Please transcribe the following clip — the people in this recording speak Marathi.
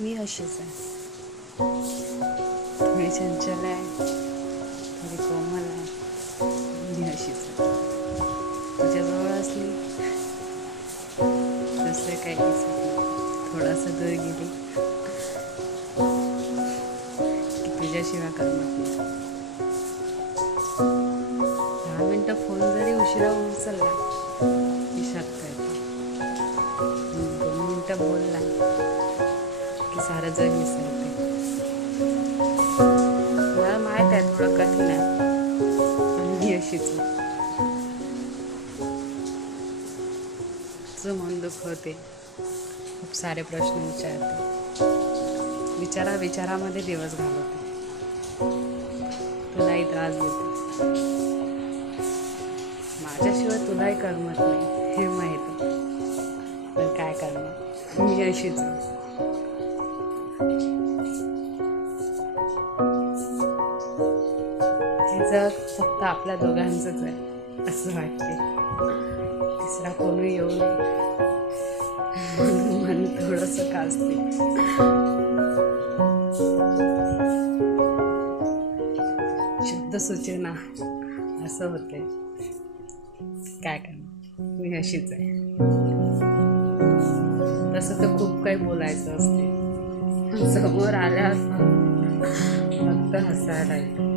मी अशीच आहे, थोडी चंचल आहे, थोडी कोमल आहे. मी अशीच आहे. तुझ्याजवळ असली दुसरं काही दिसत नाही. थोडासा दूर गेली की तुझ्याशिवाय करमत नाही. 10 मिनटं फोन जरी उशिरा उचलला की शकता येते. 2 मिनटं बोलला की सारं जग विसरते. मला माहीत आहे थोडं कठीण आहे, पण मी अशीच आहे. तुझं मन दुखवते, खूप सारे प्रश्न विचारते, विचारामध्ये दिवस घालवते, तुलाही त्रास देते. माझ्याशिवाय तुलाही करमत नाही हे माहीत आहे, पण काय करणार, मी अशीच आहे. हे जग फक्त आपल्या दोघांचंच आहे असं वाटते. तिसरा कोणी येऊ नये मन थोडंसं काजते. शब्द सुचेना असं होते. काय करणार, मी अशीच आहे. तसं तर खूप काही बोलायचं असते, समोर आल्यावर फक्त हसायला येतं.